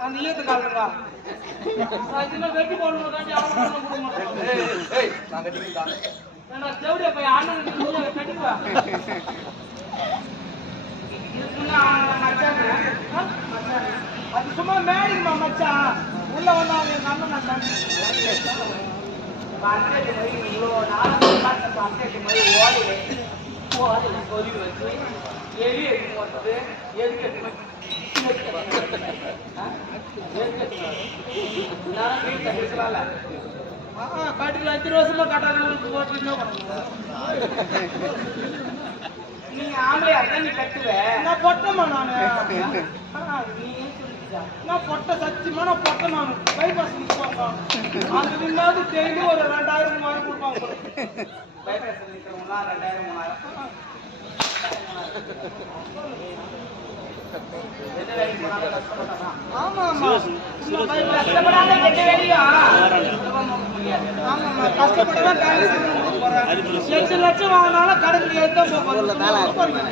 அந்த ஈயத்து காலங்களா இதுல வெட்டி போடணும் காட்டி அவன் கொடுக்க மாட்டான் ஏய் நான் அது சும்மா மேடிக்குமா மச்சான் உள்ள வந்தா அவன் எங்க அண்ணன் நான் மாதிரி இவ்வளோ நாளாக பார்த்த மாதிரி ஓடி ஓடி வச்சு எலி போட்டது கட்டில அஞ்சு வருஷமா கட்டாத ஊருக்கு என்ன நீ ஆம்பளையா இருந்தா நீ கட்டுவ நான் பொட்டமா நானு நீ நான் பொட்ட சத்தியமா நான் பொட்ட நானு பைபாஸ் நிற்பாங்க அந்த நின்னாவது டெய்லி ஒரு ரெண்டாயிரம் மார்க் கொடுப்பாங்க போல. பைபாஸ் நிற்கிறவங்களாம் ரெண்டாயிரம் மூணாயிரம். லட்சம் லட்சம் வாங்கினாலும் போக போறேன்.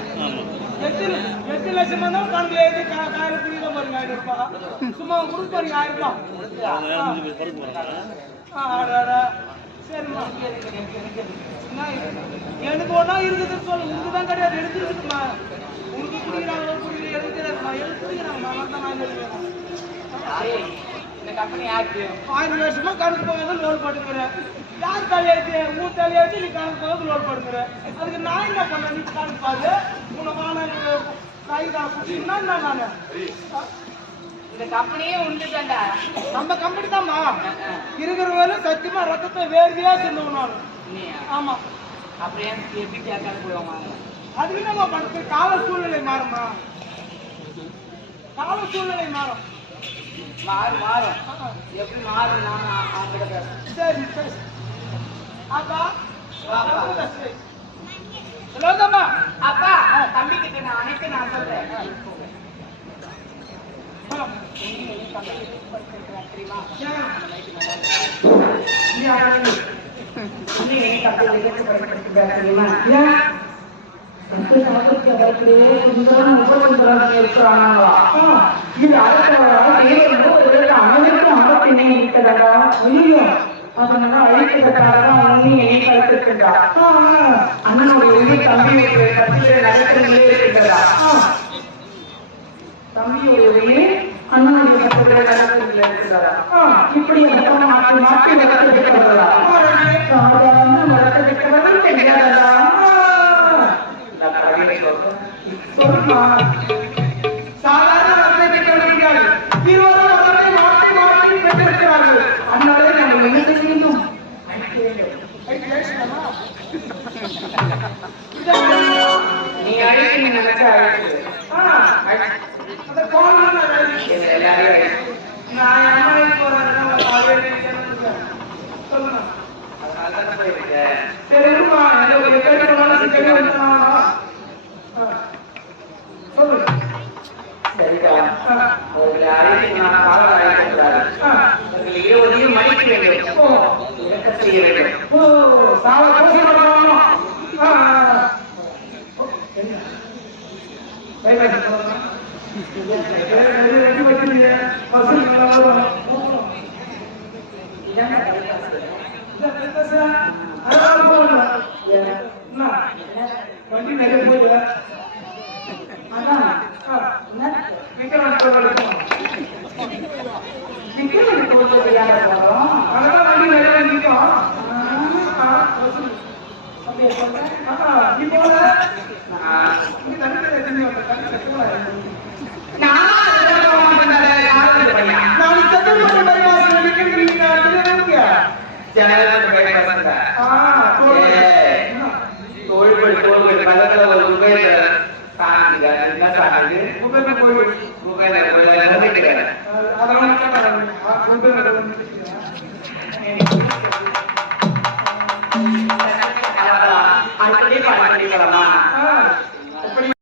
எட்டு எட்டு லட்சம் வந்தாலும் கணக்கு எழுதி கா- காயில புரிய தான் பாருங்க ஆயிரம் ரூபாய். சும்மா கொடுக்க பாருங்க ஆயிரம் ரூபாய் எனக்கு ஒன்றா இருக்குதுன்னு சொல்லு. உனக்கு தான் கிடையாது இருக்குதும்மா உனக்கு குடிக்கிறாங்களோ குடிக்கிற எனக்கு குடிக்கிறாங்கம்மா நான் தான் நான் ஆயிரம் வருஷமா கணக்கு போகாத லோன் போட்டுக்கிறேன். யார் தலையாச்சு உன் தலையாச்சு நீ கணக்கு போகாத லோன் போட்டுக்கிற அதுக்கு நான் என்ன பண்ண நீ கணக்கு பாரு. உனக்கு ஆனா கை என்ன நானு? ஆ? இந்த கம்பெனியே உண்டுதான்டா. நம்ம கம்பெனி தான்மா. இருக்கிற வேலை சத்தியமா ரத்தத்தை வேர்வையா தின்னவன் நான் ஆமா. ஏன் எப்படி கேட்காது போவாங்க அதுக்கு நம்ம பண்றது கால சூழ்நிலை மாறுமா கால சூழ்நிலை மாறும். மாறும். மாறும் எப்படி மாறும் நான் அவங்ககிட்ட பேசுறேன். சரி சரி. அப்பா. சொல்லுங்கம்மா அப்பா தம்பி கிட்ட நான் அனைத்து நான் சொல்றேன். ஆ. தெரியுமா ஏன்? அண்ணனுடைய உயிர் தம்பியுடைய கட்சியில நடக்கிறதே இருக்கிறதா தம்பியுடைய இப்படி மாற்றி மாற்றி அதனால போயிருக்கேன் சரி இருமா எனக்கு கேட்கிற மனசு தெரியும் சொல்லுங்க சரிப்பா உங்களை அழைத்து நான் காலம் அழைக்கிறாரு அவர்கள் இருவரையும் மன்னிக்க வேண்டும் ஓ இறக்க செய்ய வேண்டும் ஓ சாவ கோசி பண்ணணும் ஆ, ஆ, ஆ. என்ன? பை பை சொல்லுங்க. வேற எது வெட்டி வச்சிருக்கீங்க? வசூல் என்ன? வண்டி நிறைய போயிடுல. அண்ணா என்ன விக்ரம் ಚೆನ್ನಾಗಿ ಬೇಕಂತ தோள்கள் தோள்கள் பல்லக்கில் ஒரு மொபைல் சாணிங்க என்ன பண்ணிக்கலாமா